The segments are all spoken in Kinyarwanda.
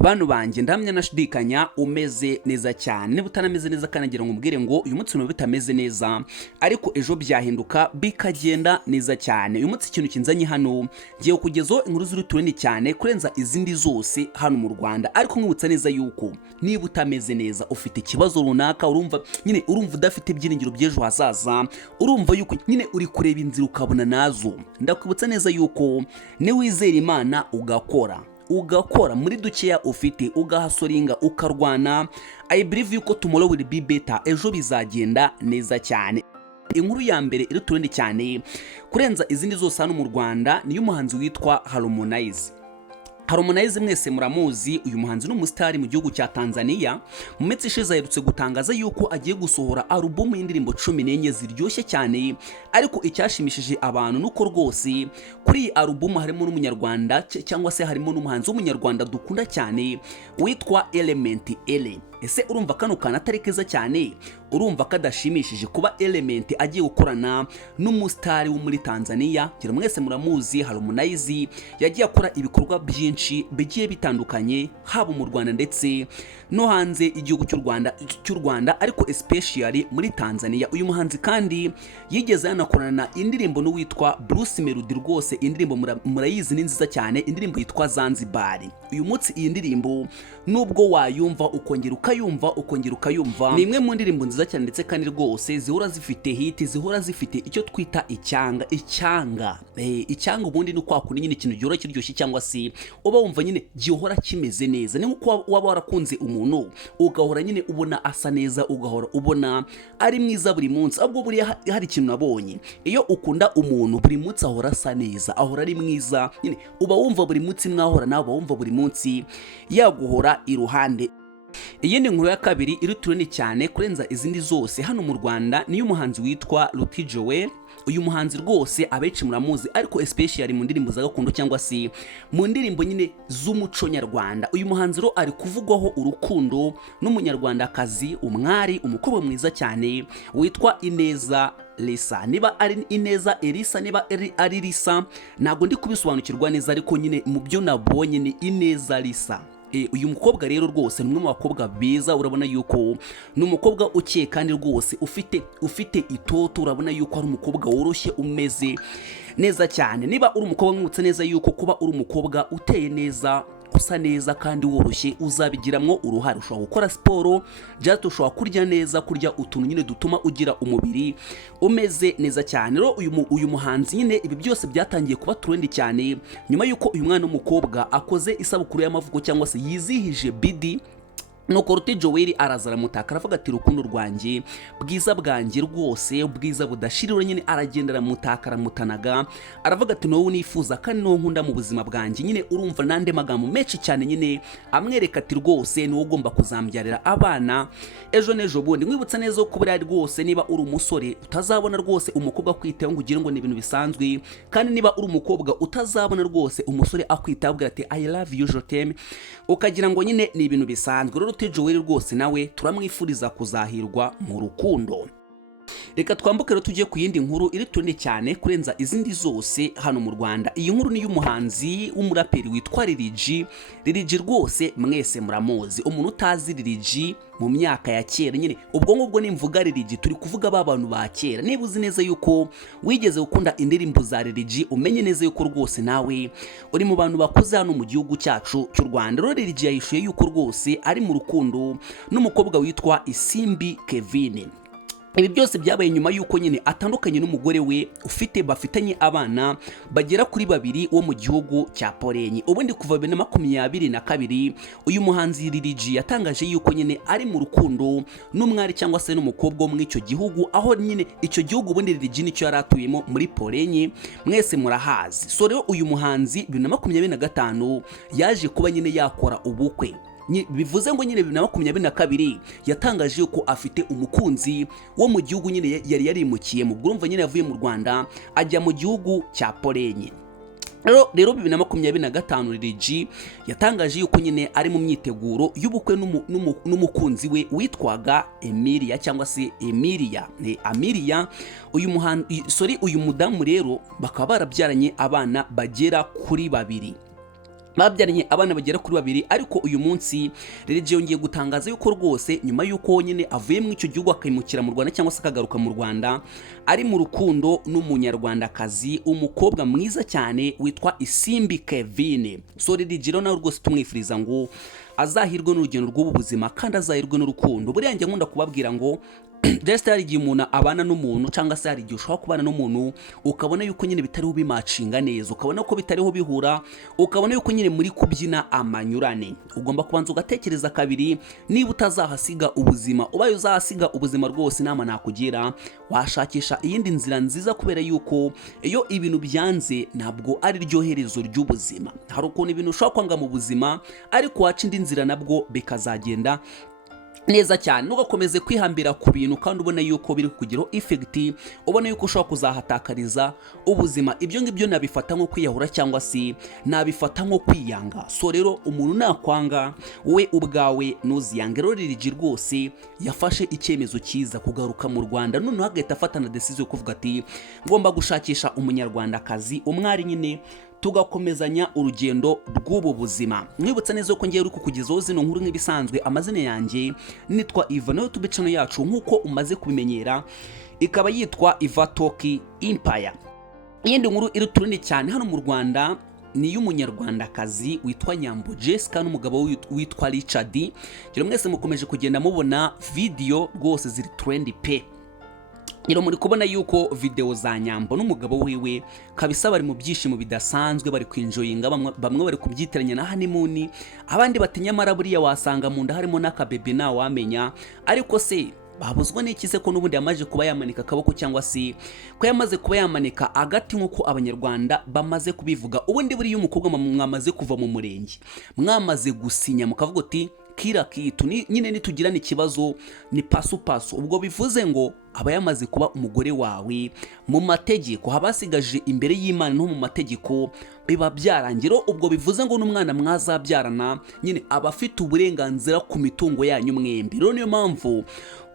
Bantu banjye ndamya nashidikanya umeze neza cyane, niba utanameze neza kanagira ngo mbwire ngo uyu munsi niba bitameze neza ariko ejo byahinduka bikagenda neza cyane. Uyu munsi ikintu kinzanye hano ngiye kugezaho inkuru ziri tureni cyane kurenza izindi zose hano mu Rwanda, ariko nkwibutsa neza yuko niba utameze neza ufite ikibazo runaka, urumva udafite ibyiringiro by'ejo hazaza, urumva yuko nyine uri kureba inzira ukabona nazo, ndakwibutsa neza yuko niwizera Imana ugakora muri dukeya ufite, ugahasoringa ukarwana, I believe yuko tomorrow will be better, ejo bizagenda neza cyane. Inkuru ya mbere iri turende cyane kurenza izindi zose hano mu Rwanda niyo umuhanzi witwa Harmonize. Mwese muramuzi, uyu muhanzi n'umusitari mu gihugu cya Tanzania. Mu minsi ishize aherutse gutangaza yuko agiye gusohora album y'indirimbo 14 ziryoshye cyane, ariko icyashimishije abantu nuko rwose kuri iyi album harimo n'umunyarwanda cyangwa se harimo n'umuhanzi w'umunyarwanda dukunda cyane witwa Element Ele. Ese urumva kano kana atari keza cyane? Urumva kadashimishije kuba Element agiye gukorana n'umusitari wo muri Tanzania? Kira mwese muramuzi, Harmonize yagiye akora ibikorwa byinshi bigiye bitandukanye haba mu Rwanda ndetse no hanze igihugu cy'u Rwanda, ariko especially muri Tanzania. Uyu muhanzi kandi yigeze yanakorana indirimbo n'uwitwa Bruce Melody, rwose indirimbo murayizi ni nziza cyane, indirimbo yitwa Zanzibar. Uyu munsi iyi ndirimbo nubwo wayumva ukongera ukayumva, ni imwe mu ndirimbo nziza cyane ndetse kandi rwose zihora zifite hit, zihora zifite icyo twita icyanga. Ubundi ni kwa kundi nyine ikintu gihora kiryoshye cyangwa se uba wumva nyine gihora kimeze neza. Ni nko waba warakunze umuntu ugahora nyine ubona asa neza, ugahora ubona ari mwiza buri munsi. Ahubwo buri hari ikintu nabonye, iyo ukunda umuntu buri munsi ahora asa neza, ahora ari mwiza, nyine uba wumva buri munsi mwahora nawe uba wumva buri munsi yaguhora iruhande. Iyindi nkuru ya kabiri iri tureni cyane kurenza izindi zose hano mu Rwanda niyo umuhanzi witwa ZIGEZWEHO. Uyu muhanzi rwose abenshi muramuzi, ariko especially mu ndirimbo za gakondo cyangwa se mu ndirimbo nyine z'umuco nyarwanda. Uyu muhanzi ro ari kuvugwaho urukundo n'umunyarwandakazi, umwari, umukobwa mwiza cyane witwa Ineza Lisa. Niba ari Ineza Elisa, niba ari Lisa ntago ndi kubisobanukirwa neza, ariko nyine mu byo nabonye ni Ineza Lisa. Uyu mukobwa rero rwose ni umwe mu bakobwa beza, urabona yuko ni umukobwa ukeye kandi rwose ufite itoto, urabona yuko ari umukobwa woroshye umeze neza cyane. Niba uri umukobwa mwutse neza yuko kuba uri umukobwa uteye neza, usa neza kandi woroshye, uzabigiramwo uruhare. Ushobora gukora siporo, ushobora kurya neza, kurya utuntu nyine dutuma ugira umubiri umeze neza cyane. Rero uyu muhanzi nyine ibi byose byatangiye kuba trend cyane nyuma yuko uyu mwana w'umukobwa akoze isabukuru y'amavuko cyangwa se yizihije bidi, nuko ZIGEZWEHO araza aramutaka, aravuga ati rukundo rwanjye, bwiza bwanjye rwose, ubwiza budashirira, nyine aragenda aramutaka, aramutanaga, aravuga ati nowe unifuza kandi no nkunda mu buzima bwanjye. Nyine urumva nande magambo menshi cyane nyine amwereka ati rwose niwo ugomba kuzambyarira abana ejo nejo bundi. Nkwibutsa neza ko buri rwose niba uri umusore utazabona rwose umukobwa akwitaho ngo ugire ngo ni ibintu bisanzwe, kandi niba uri umukobwa utazabona rwose umusore akwitaho abwira ati I love you je t'aime, ukagira ngo nyine ni ibintu bisanzwe. Rero ZIGEZWEHO rwose nawe turamwifuriza kuzahirwa mu rukundo. Reka twambuke rero tujye ku yindi nkuru iri turende cyane kurenza izindi zose hano mu Rwanda. Iyi nkuru ni y'umuhanzi w'umuraperi witwa Lil G rwose mwese muramuzi. Umuntu utazi Lil G mu myaka ya kera, nyine ubwo ngubwo nimvuga Lil G turi kuvuga ba bantu ba kera. Niba uzi neza yuko wigeze gukunda indirimbo za Lil G, umenye neza yuko rwose nawe uri mu bantu bakuze hano mu gihugu cyacu cy'u Rwanda. Rero Lil G yahishuye yuko rwose ari mu rukundo n'umukobwa witwa Isimbi Kevin. Ibi byose byabaye nyuma yuko nyine atandukanye n'umugore we bafitanye abana bagera kuri 2 wo mu gihugu cya Polenyi. Ubundi kuva 2022 uyu muhanzi Lil G yatangaje yuko nyine ari mu rukundo n'umwari cyangwa se n'umukobwa wo muri icyo gihugu, aho nyine icyo gihugu ubundi Lil G nicyo yaratuyemo muri Polenyi, mwese murahazi. So rero uyu muhanzi 2025 yaje kuba nyine yakora ubukwe. Bivuze ngo nyine 2022 yatangaje yuko afite umukunzi wo mu gihugu nyine yari yarimukiye mu Urumva nyine yavuye mu Rwanda ajya mu gihugu cya Polenyi. Rero 2025 Lil G yatangaje yuko nyine ari mu myiteguro y'ubukwe n'umukunzi we witwaga Emilia cyangwa se Emilia. Uyu mudamu rero bakaba barabyaranye abana bagera kuri 2. babyaranye abana bagera kuri babiri. Ariko uyu munsi Lil yongeye gutangaza yuko rwose nyuma yuko nyine avuye mu icyo gihugu akimukira mu Rwanda cyangwa se akagaruka mu Rwanda, ari mu rukundo n'umunyarwandakazi, umukobwa mwiza cyane witwa Isimbi Kevin. So Lil rero nawe rwose tumwifuriza ngo azahirwe n'urugendo rw'ubu buzima kandi azahirwe n'urukundo. Buriya njye nkunda kubabwira ngo just hari igihe umuntu abana n'umuntu cyangwa se hari igihe ushobora kubana n'umuntu ukabona yuko nyine bitariho bimacinga neza, ukabona ko bitariho bihura, ukabona yuko nyine muri kubyina amanyurane. Ugomba kubanza ugatekereza kabiri niba utazahasiga ubuzima. Ubaye uzahasiga ubuzima rwose inama nakugira washakisha iyindi nzira nziza, kubera yuko iyo ibintu byanze ntabwo ari ryo herezo ry'ubuzima. Hari ukuntu ibintu ushobora kwanga mu buzima ariko waca indi nzira nabwo bikazagenda neza cyane. Nugakomeze kwihambira ku bintu kandi ubona yuko biri kugiraho effect, ubona yuko ushobora kuzahatakariza ubuzima. Ibyo ngibyo nabifata nko kwiyahura cyangwa se nabifata nko kwiyanga. So rero umuntu nakwanga we ubwawe nuziyange. Rero Lil rwose yafashe icyemezo cyiza kugaruka mu Rwanda, none hagahita afata na decision yo kuvuga ati ngomba gushakisha umunyarwandakazi, umwari nyine tugakomezanya urugendo rw'ubu buzima. Mwibutsa neza ko ngiye uri kukugezaho zino nkuru nk'ibisanzwe. Amazina yanjye nitwa Iva, nayo YouTube channel yacu nkuko umaze kubimenyera ikaba yitwa Iva Talk Empire. Iyindi nkuru iri turinde cyane hano mu Rwanda ni y'umunyarwandakazi witwa Nyambo Jessica n'umugabo witwa Richard. Rero mwese mukomeje kugenda mubona video rwose ziri trend pe. Rero muri kubona yuko video za Nyambo n'umugabo wiwe kabisa bari mu byishimo bidasanzwe, bari kwinjoyinga, bamwe bari kubyitiranya na honeymoon, abandi batinyamara buriya wasanga mu nda harimo n'akabebe na wamenya. Ariko se babuzwa n'ikize ko n'ubundi yamaje kuba yamanika akaboko cyangwa se ko yamaze kuba yamanika agati nk'uko abanyarwanda bamaze kubivuga. Ubundi buri y'umukobwa mwamaze kuva mu murenge, mwamaze gusinya mukavuga uti kira kitu nyine nitugirana ikibazo ni pasu pasu. Ubwo bivuze ngo aba yamaze kuba umugore wawe mu mategeko, habasigaje imbere y'Imana no mu mategeko biba byarangiro. Ubwo bivuze ngo n'umwana mwazabyarana nyine aba afite uburenganzira ku mitungo yanyu mwembi. Rero niyo mpamvu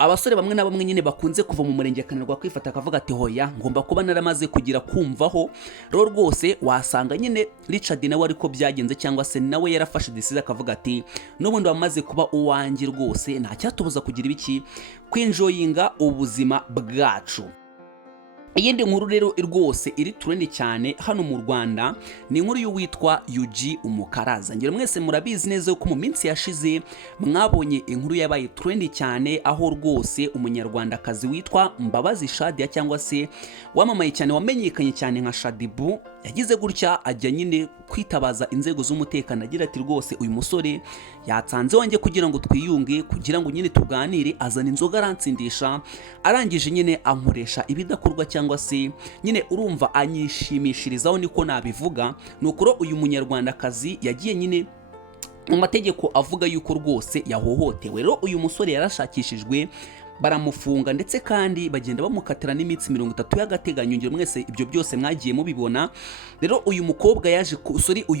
abasore bamwe na bamwe nyine bakunze kuva mu murenge akanirwa kwifata akavuga ati hoya ngomba kuba naramaze kugira kumvaho. Rero rwose wasanga nyine Richard nawe ariko byagenze, cyangwa se nawe yarafashe decision akavuga ati n'ubundi wamaze kuba uwanjye rwose nta cyatubuza kugira ibiki kwinjoyinga ubuzima bwacu. Iyindi nkuru rero rwose iri trend cyane hano mu Rwanda ni inkuru y'uwitwa Yuji Umukaraza. Ngiro mwese murabizi neza ko mu minsi yashize mwabonye inkuru yabaye trend cyane, aho rwose umunyarwandakazi witwa Mbabazi Shadia cyangwa se wamamaye cyane wamenyekanye cyane nka Shadibu yagize gutya ajya nyine kwitabaza inzego z'umutekano agira ati rwose uyu musore yatsanze wanjye kugira ngo twiyunge, kugira ngo nyine tuganire, azana inzoga aransindisha, arangije nyine ankoresha ibidakorwa cyangwa se nyine urumva anyishimishirizaho, niko nabivuga. Nukuro uyu munyarwandakazi yagiye nyine mu mategeko avuga yuko rwose yahohotewe. Rero uyu musore yarashakishijwe baramufunga ndetse kandi bagenda bamukatira n'imitsi 30 y'agateganyo. Ngiro mwese ibyo byose mwagiye mubibona. Rero uyu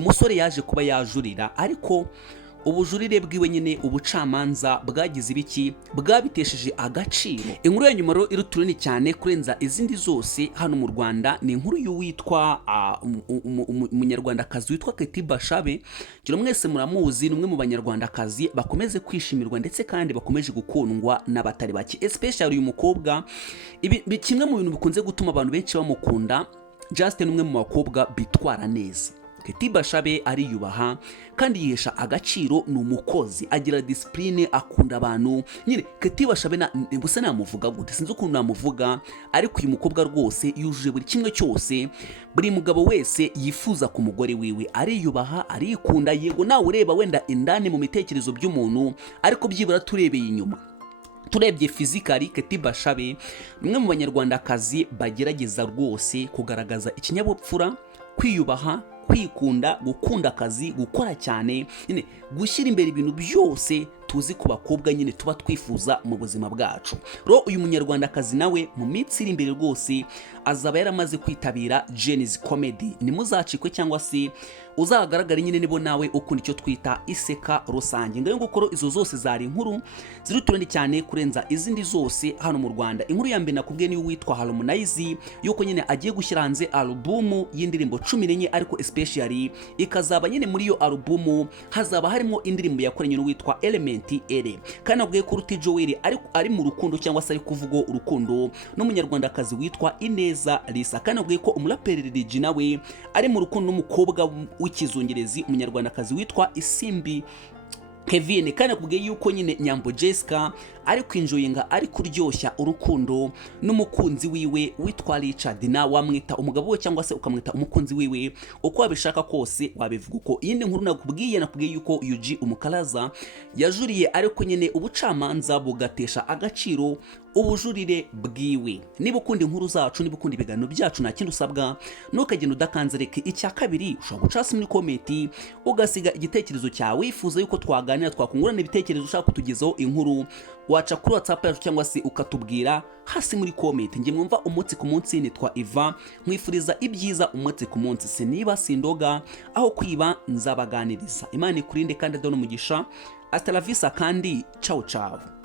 musore yaje kuba yajurira, ariko ubujurire bwiwe nyine ubucamanza bwagize ibiki bwabitesheje agaciro. Inkuru ya nyuma iri turuni cyane kurenza izindi zose hano mu Rwanda ni inkuru y'uwitwa umunyarwandakazi witwa Keti Bashabe. Ngiro mwese muramuzi, numwe mu banyarwandakazi bakomeze kwishimirwa ndetse kandi bakomeje gukundwa n'abatari bake, especially uyu mukobwa. Ibi kimwe mu bintu bikunze gutuma abantu benshi bamukunda. Justin umwe mu bakobwa bitwara neza. Keti Bashabe ariyubaha kandi yihesha agaciro, ni umukozi, agira discipline, akunda abantu. Nyine Keti Bashabe busa namuvuga gute sinzi ukuntu namuvuga, ariko uyu mukobwa rwose yujuje buri kimwe cyose buri mugabo wese yifuza ku mugore wiwe. Ariyubaha, arikunda, yego nawe ureba wenda indani mu mitekerezo by'umuntu, ariko byibura turebeye inyuma, turebye physically, Keti Bashabe umwe mu banyarwandakazi bagerageza rwose kugaragaza ikinyabupfura, kwiyubaha, kwikunda, gukunda akazi, gukora cyane, nyine gushyira imbere ibintu byose tuzi ku bakobwa nyine tuba twifuza mu buzima bwacu. Ro uyu munyarwandakazi nawe mu minsi iri imbere rwose azaba yaramaze kwitabira Jenny's Comedy. Nimuzacikwe cyangwa se uzagaragara nyine nibo nawe ukunda icyo twita iseka rusange. Ngayo ngukoro izo zose zari inkuru ziri turende cyane kurenza izindi zose hano mu Rwanda. Inkuru ya mbere nakubwiye ni witwa Harmonize yuko nyine agiye gushyira hanze album y'indirimbo 14 ariko especially ikazaba nyine muri iyo album hazaba harimo indirimbo yakoranye n'uwitwa Element Ere. Kandi nabwiye ko Ruti Joel ari mu rukundo cyangwa se ari kuvuga urukundo n'umunyarwandakazi witwa Ineza Lisa. Kandi nabwiye ko umuraperi Ligi nawe ari mu rukundo n'umukobwa w'ikizungerezi umunyarwandakazi witwa Isimbi Kevin. Kandi nakubwiye yuko nyine Nyambo Jessica ari kwinjoyinga ari kuryoshya urukundo n'umukunzi wiwe witwa Richard, na wamwita umugabo we cyangwa se ukamwita umukunzi wiwe uko wabishaka kose wabivuga. Uko iyindi nkuru nakubwiye yuko UG Umukaraza yajuriye ariko nyine ubucamanza bugatesha agaciro ubujurire bwiwe. Niba ukunda inkuru zacu, niba ukunda ibiganiro byacu, nta kindi usabwa ntukagenda udakanze reka icya kabiri ushobora guca hasi muri komenti ugasiga igitekerezo cyawe wifuza yuko twaganira twakungurana ibitekerezo ushaka kutugezaho inkuru, waca kuri WhatsApp yacu cyangwa se ukatubwira hasi muri komenti. Nge mwumva umunsi ku munsi nitwa Iva, nkwifuriza ibyiza umunsi ku munsi, siniba sindoga aho kwiba nzabaganiriza. Imana ikurinde kandi adone umugisha. Hasta la vista kandi ciao ciao.